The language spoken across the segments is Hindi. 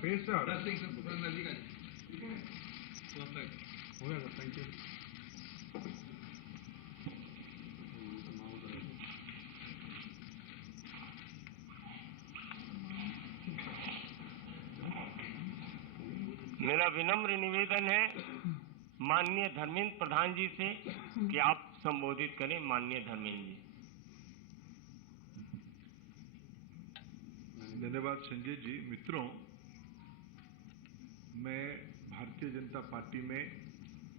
पेशा नजदीक आ जाए। ठीक है, हो गया सर, थैंक यू। मेरा विनम्र निवेदन है माननीय धर्मेंद्र प्रधान जी से कि आप संबोधित करें। माननीय धर्मेंद्र जी। धन्यवाद संजय जी। मित्रों, मैं भारतीय जनता पार्टी में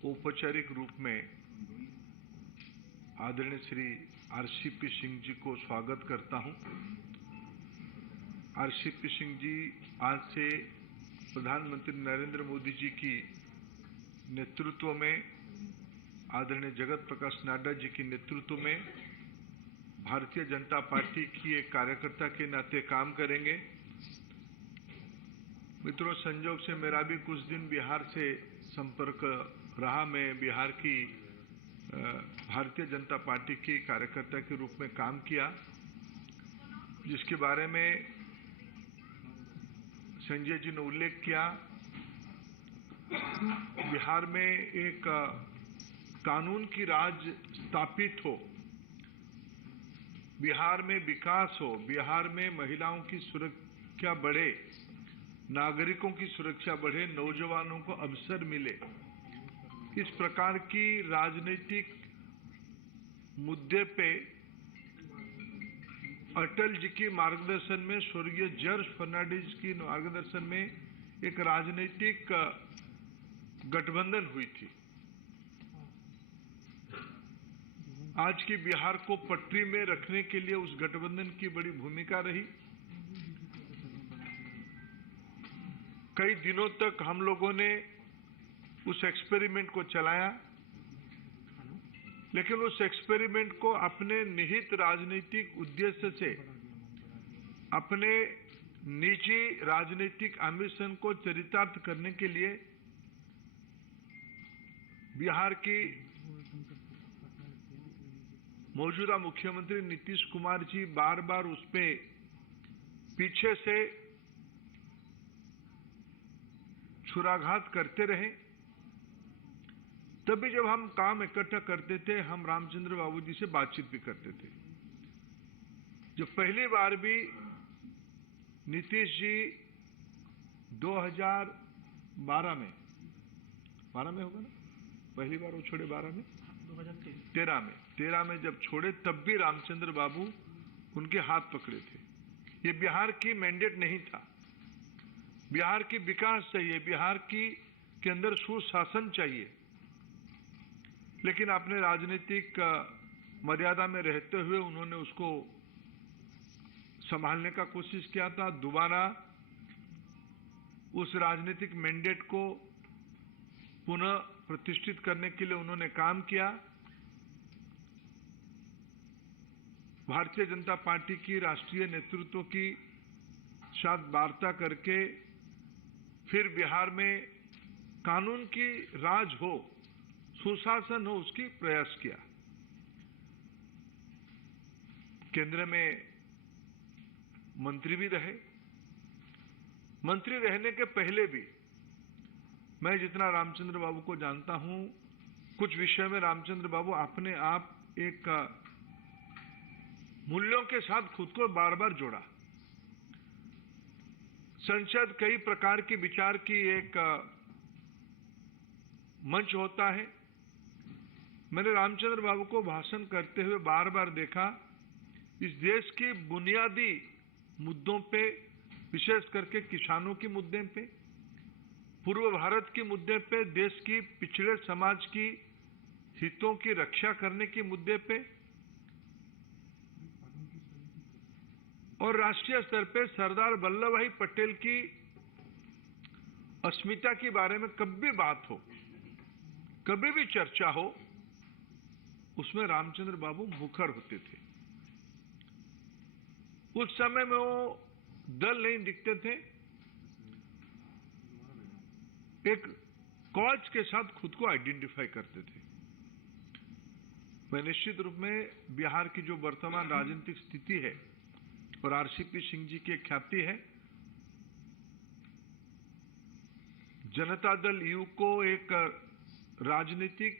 औपचारिक रूप में आदरणीय श्री आरसीपी सिंह जी को स्वागत करता हूं। आरसीपी सिंह जी आज से प्रधानमंत्री नरेंद्र मोदी जी की नेतृत्व में, आदरणीय जगत प्रकाश नड्डा जी की नेतृत्व में भारतीय जनता पार्टी की एक कार्यकर्ता के नाते काम करेंगे। मित्रों, संयोग से मेरा भी कुछ दिन बिहार से संपर्क रहा। मैं बिहार की भारतीय जनता पार्टी की कार्यकर्ता के रूप में काम किया, जिसके बारे में संजय जी ने उल्लेख किया। बिहार में एक कानून की राज स्थापित हो, बिहार में विकास हो, बिहार में महिलाओं की सुरक्षा बढ़े, नागरिकों की सुरक्षा बढ़े, नौजवानों को अवसर मिले, इस प्रकार की राजनीतिक मुद्दे पे अटल जी की मार्गदर्शन में, स्वर्गीय जॉर्ज फर्नांडिस की मार्गदर्शन में एक राजनीतिक गठबंधन हुई थी। आज की बिहार को पटरी में रखने के लिए उस गठबंधन की बड़ी भूमिका रही। कई दिनों तक हम लोगों ने उस एक्सपेरिमेंट को चलाया, लेकिन उस एक्सपेरिमेंट को अपने निहित राजनीतिक उद्देश्य से, अपने निजी राजनीतिक एम्बिशन को चरितार्थ करने के लिए बिहार की मौजूदा मुख्यमंत्री नीतीश कुमार जी बार बार उस पे पीछे से छुराघात करते रहे। तभी जब हम काम इकट्ठा करते थे, हम रामचंद्र बाबू जी से बातचीत भी करते थे। जो पहली बार भी नीतीश जी 2012 में, 12 में होगा ना, पहली बार वो छोड़े 12 में, 13 में जब छोड़े, तब भी रामचंद्र बाबू उनके हाथ पकड़े थे। ये बिहार की मैंडेट नहीं था। बिहार की विकास चाहिए, बिहार की के अंदर सुशासन चाहिए, लेकिन अपने राजनीतिक मर्यादा में रहते हुए उन्होंने उसको संभालने का कोशिश किया था। दोबारा उस राजनीतिक मैंडेट को पुनः प्रतिष्ठित करने के लिए उन्होंने काम किया। भारतीय जनता पार्टी की राष्ट्रीय नेतृत्व की साथ वार्ता करके फिर बिहार में कानून की राज हो, सुशासन हो, उसकी प्रयास किया। केंद्र में मंत्री भी रहे। मंत्री रहने के पहले भी मैं जितना रामचंद्र बाबू को जानता हूं, कुछ विषय में रामचंद्र बाबू अपने आप एक मूल्यों के साथ खुद को बार बार जोड़ा। संसद कई प्रकार की विचार की एक मंच होता है। मैंने रामचंद्र बाबू को भाषण करते हुए बार बार देखा। इस देश के बुनियादी मुद्दों पे, विशेष करके किसानों के मुद्दे पे, पूर्व भारत के मुद्दे पे, देश की पिछड़े समाज की हितों की रक्षा करने के मुद्दे पे और राष्ट्रीय स्तर पे सरदार वल्लभ भाई पटेल की अस्मिता के बारे में कभी भी बात हो, कभी भी चर्चा हो, उसमें रामचंद्र बाबू मुखर होते थे। उस समय में वो दल नहीं दिखते थे, एक कॉज के साथ खुद को आइडेंटिफाई करते थे। मैं निश्चित रूप में बिहार की जो वर्तमान राजनीतिक स्थिति है और आरसीपी सिंह जी की ख्याति है, जनता दल यू को एक राजनीतिक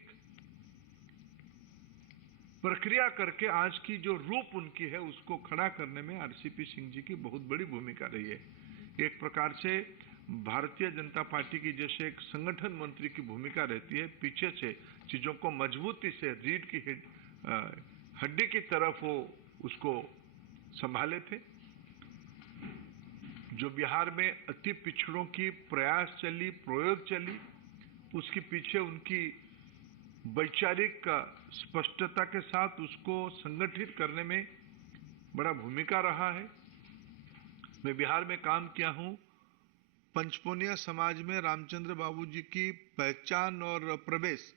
प्रक्रिया करके आज की जो रूप उनकी है उसको खड़ा करने में आरसीपी सिंह जी की बहुत बड़ी भूमिका रही है। एक प्रकार से भारतीय जनता पार्टी की जैसे एक संगठन मंत्री की भूमिका रहती है, पीछे से चीजों को मजबूती से रीढ़ की हड्डी की तरफ वो उसको संभाले थे। जो बिहार में अति पिछड़ों की प्रयास चली, प्रयोग चली, उसके पीछे उनकी वैचारिक स्पष्टता के साथ उसको संगठित करने में बड़ा भूमिका रहा है। मैं बिहार में काम किया हूं। पंचपोनिया समाज में रामचंद्र बाबू जी की पहचान और प्रवेश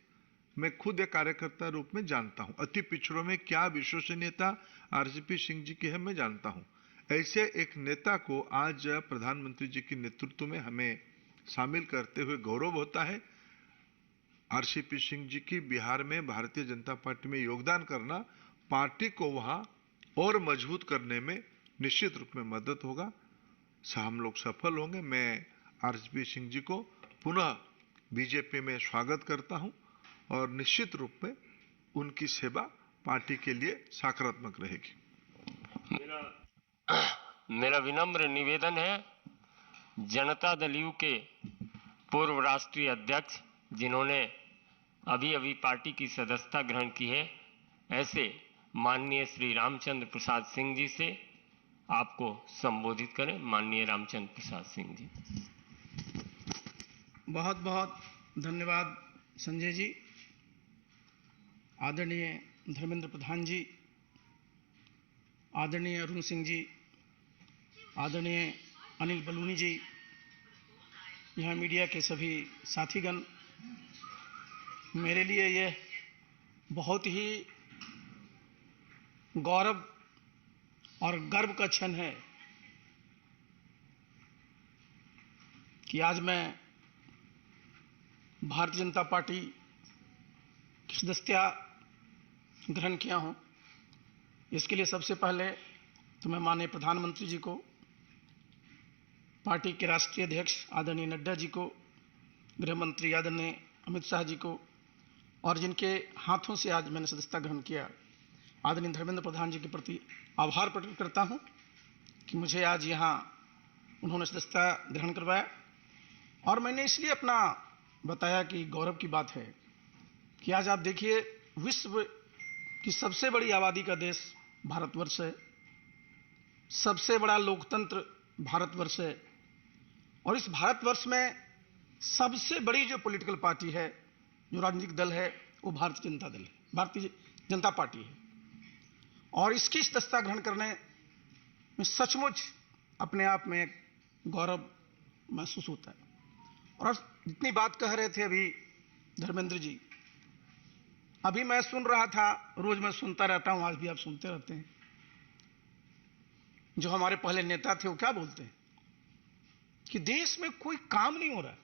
मैं खुद एक कार्यकर्ता रूप में जानता हूं। अति पिछड़ों में क्या विश्वसनीयता आरसीपी सिंह जी की है मैं जानता हूं। ऐसे एक नेता को आज प्रधानमंत्री जी के नेतृत्व में हमें शामिल करते हुए गौरव होता है। आरसीपी सिंह जी की बिहार में भारतीय जनता पार्टी में योगदान करना पार्टी को वहां और मजबूत करने में निश्चित रूप में मदद होगा। हम लोग सफल होंगे। मैं आरसीपी सिंह जी को पुनः बीजेपी में स्वागत करता हूं और निश्चित रूप में उनकी सेवा पार्टी के लिए सकारात्मक रहेगी। मेरा विनम्र निवेदन है, जनता दल यू के पूर्व राष्ट्रीय अध्यक्ष जिन्होंने अभी अभी पार्टी की सदस्यता ग्रहण की है, ऐसे माननीय श्री रामचंद्र प्रसाद सिंह जी से आपको संबोधित करें। माननीय रामचंद्र प्रसाद सिंह जी। बहुत बहुत धन्यवाद संजय जी। आदरणीय धर्मेंद्र प्रधान जी, आदरणीय अरुण सिंह जी, आदरणीय अनिल बलूनी जी, यहाँ मीडिया के सभी साथीगण, मेरे लिए यह बहुत ही गौरव और गर्व का क्षण है कि आज मैं भारतीय जनता पार्टी की सदस्यता ग्रहण किया हूं। इसके लिए सबसे पहले तो मैं माननीय प्रधानमंत्री जी को, पार्टी के राष्ट्रीय अध्यक्ष आदरणीय नड्डा जी को, गृह मंत्री आदरणीय अमित शाह जी को और जिनके हाथों से आज मैंने सदस्यता ग्रहण किया आदरणीय धर्मेंद्र प्रधान जी के प्रति आभार प्रकट करता हूं कि मुझे आज यहाँ उन्होंने सदस्यता ग्रहण करवाया। और मैंने इसलिए अपना बताया कि गौरव की बात है कि आज आप देखिए, विश्व की सबसे बड़ी आबादी का देश भारतवर्ष है, सबसे बड़ा लोकतंत्र भारतवर्ष है और इस भारतवर्ष में सबसे बड़ी जो पॉलिटिकल पार्टी है, जो राजनीतिक दल है, वो भारतीय जनता दल है, भारतीय जनता पार्टी है। और इसकी सदस्यता ग्रहण करने में सचमुच अपने आप में एक गौरव महसूस होता है। और जितनी बात कह रहे थे अभी धर्मेंद्र जी, अभी मैं सुन रहा था, रोज मैं सुनता रहता हूं, आज भी आप सुनते रहते हैं, जो हमारे पहले नेता थे वो क्या बोलते हैं कि देश में कोई काम नहीं हो रहा है।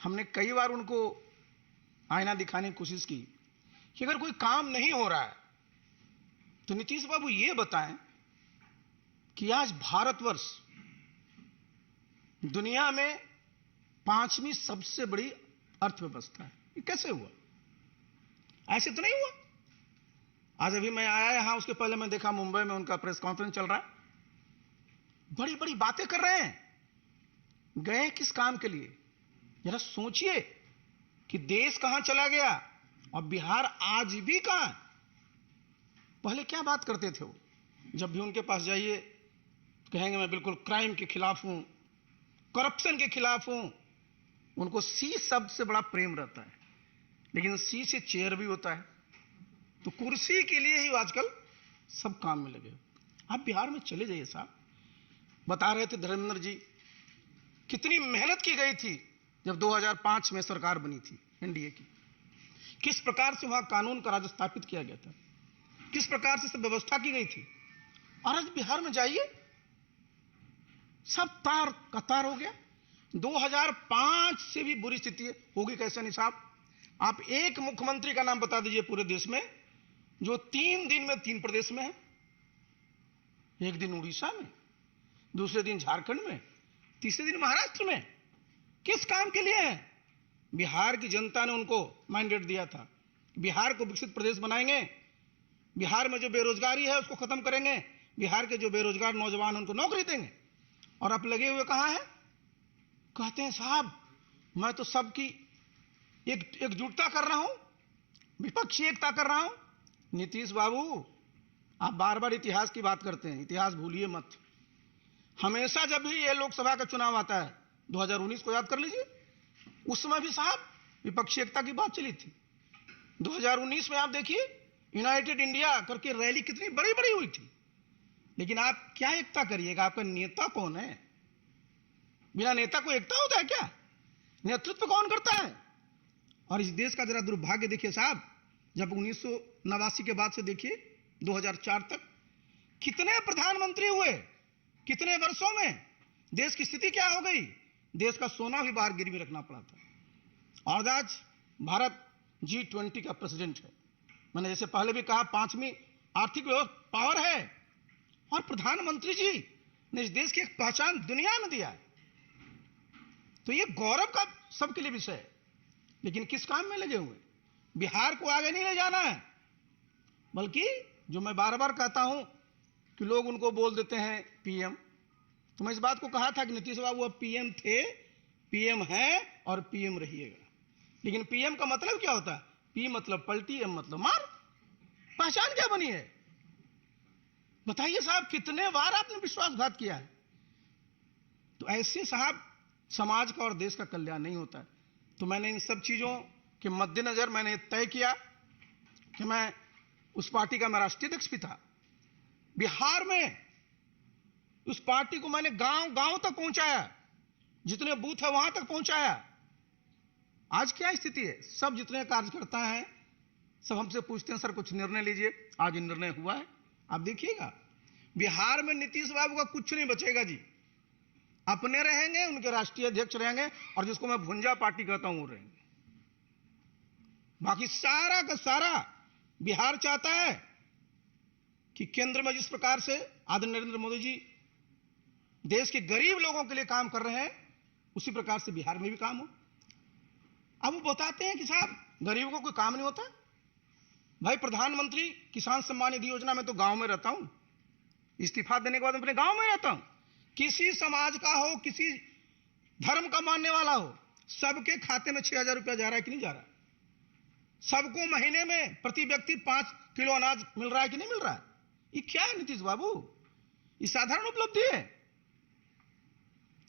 हमने कई बार उनको आईना दिखाने की कोशिश की कि अगर कोई काम नहीं हो रहा है तो नीतीश बाबू ये बताएं कि आज भारतवर्ष दुनिया में 5वीं सबसे बड़ी अर्थव्यवस्था है। ये कैसे हुआ? ऐसे तो नहीं हुआ। आज अभी मैं आया यहां, उसके पहले मैं देखा मुंबई में उनका प्रेस कॉन्फ्रेंस चल रहा है, बड़ी बड़ी बातें कर रहे हैं। गए किस काम के लिए? जरा सोचिए कि देश कहां चला गया और बिहार आज भी कहां। पहले क्या बात करते थे वो? जब भी उनके पास जाइए कहेंगे मैं बिल्कुल क्राइम के खिलाफ हूं, करप्शन के खिलाफ हूं। उनको सी शब्द से बड़ा प्रेम रहता है, लेकिन सी से चेयर भी होता है, तो कुर्सी के लिए ही आजकल सब काम में लगे। आप बिहार में चले जाइए साहब, बता रहे थे धर्मेंद्र जी कितनी मेहनत की गई थी जब 2005 में सरकार बनी थी एनडीए की, किस प्रकार से वहां कानून का राज स्थापित किया गया था, किस प्रकार से सब व्यवस्था की गई थी। और आज बिहार में जाइए सब तार कतार हो गया। 2005 से भी बुरी स्थिति होगी कैसे नहीं साहब? आप एक मुख्यमंत्री का नाम बता दीजिए पूरे देश में जो 3 दिन में 3 प्रदेश में है। एक दिन उड़ीसा में, दूसरे दिन झारखंड में, तीसरे दिन महाराष्ट्र में। किस काम के लिए हैं? बिहार की जनता ने उनको मैंडेट दिया था, बिहार को विकसित प्रदेश बनाएंगे, बिहार में जो बेरोजगारी है उसको खत्म करेंगे, बिहार के जो बेरोजगार नौजवान हैं उनको नौकरी देंगे। और अब लगे हुए कहां हैं? कहते हैं साहब मैं तो सबकी एकजुटता कर रहा हूं, विपक्षी एकता कर रहा हूं। नीतीश बाबू, आप बार बार इतिहास की बात करते हैं, इतिहास भूलिए मत। हमेशा जब भी ये लोकसभा का चुनाव आता है, 2019 को याद कर लीजिए, उस समय भी साहब विपक्षी एकता की बात चली थी। 2019 में आप देखिए यूनाइटेड इंडिया करके रैली कितनी बड़ी बड़ी हुई थी, लेकिन आप क्या एकता करिएगा? आपका नेता कौन है? बिना नेता को एकता होता है क्या? नेतृत्व कौन करता है? और इस देश का जरा दुर्भाग्य देखिए साहब, जब 1989 के बाद से देखिए 2004 तक कितने प्रधानमंत्री हुए, कितने वर्षों में देश की स्थिति क्या हो गई? देश का सोना भी बाहर गिरवी रखना पड़ा था। और आज भारत G20 का प्रेसिडेंट है। मैंने जैसे पहले भी कहा, 5वीं आर्थिक पावर है, और प्रधानमंत्री जी ने इस देश की एक पहचान दुनिया में दिया है। तो ये गौरव का सबके लिए विषय है। लेकिन किस काम में लगे हुए? बिहार को आगे नहीं ले जाना है, बल्कि जो मैं बार बार कहता हूं कि लोग उनको बोल देते हैं पीएम। तो मैं इस बात को कहा था कि नीतीश बाबू अब पीएम थे, पीएम हैं और पीएम रहिएगा। लेकिन पीएम का मतलब क्या होता है? पी मतलब पलटी, एम मतलब मार। पहचान क्या बनी है? बताइए साहब, कितने बार आपने विश्वासघात किया है? तो ऐसे साहब समाज का और देश का कल्याण नहीं होता है। तो मैंने इन सब चीजों के मद्देनजर मैंने तय किया कि मैं उस पार्टी का मैं राष्ट्रीय अध्यक्ष भी था। बिहार में उस पार्टी को मैंने गांव गांव तक पहुंचाया, जितने बूथ है वहां तक पहुंचाया। आज क्या स्थिति है? सब जितने कार्यकर्ता हैं सब हमसे पूछते हैं सर कुछ निर्णय लीजिए। आज निर्णय हुआ है, आप देखिएगा बिहार में नीतीश बाबू का कुछ नहीं बचेगा जी। अपने रहेंगे, उनके राष्ट्रीय अध्यक्ष रहेंगे, और जिसको मैं भुंजा पार्टी कहता हूं वो रहेंगे। बाकी सारा का सारा बिहार चाहता है कि केंद्र में जिस प्रकार से आदरणीय नरेंद्र मोदी जी देश के गरीब लोगों के लिए काम कर रहे हैं, उसी प्रकार से बिहार में भी काम हो। अब वो बताते हैं कि साहब गरीबों को कोई काम नहीं होता। भाई प्रधानमंत्री किसान सम्मान निधि योजना में तो गांव में रहता हूं, इस्तीफा देने के बाद अपने गांव में रहता हूं। किसी समाज का हो, किसी धर्म का मानने वाला हो, सबके खाते में 6,000 रुपया जा रहा है कि नहीं जा रहा? सबको महीने में प्रति व्यक्ति 5 किलो अनाज मिल रहा है कि नहीं मिल रहा है? ये क्या है नीतीश बाबू? ये साधारण उपलब्धि है।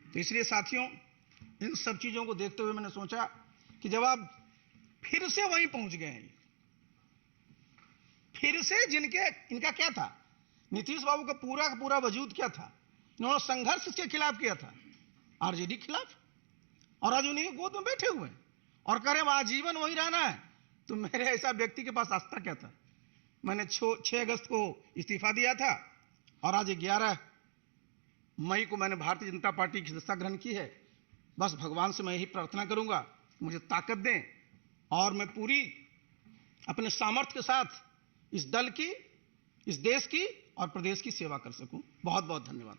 तो इसलिए साथियों, इन सब चीजों को देखते हुए मैंने सोचा कि जब आप फिर से वहीं पहुंच गए हैं, फिर से इनका क्या था? नीतीश बाबू का पूरा वजूद क्या था? इन्होंने संघर्ष के खिलाफ किया था, आरजेडी के खिलाफ, और आज उन्हीं गोद में बैठे हुए हैं और कह रहे हैं आजीवन वहीं रहना है। तो मेरे ऐसा व्यक्ति के पास आस्था क्या था? मैंने 6 अगस्त को इस्तीफा दिया था, और आज 11 मई को मैंने भारतीय जनता पार्टी की सदस्यता ग्रहण की है। बस भगवान से मैं यही प्रार्थना करूंगा, मुझे ताकत दें और मैं पूरी अपने सामर्थ्य के साथ इस दल की, इस देश की और प्रदेश की सेवा कर सकूं। बहुत बहुत धन्यवाद।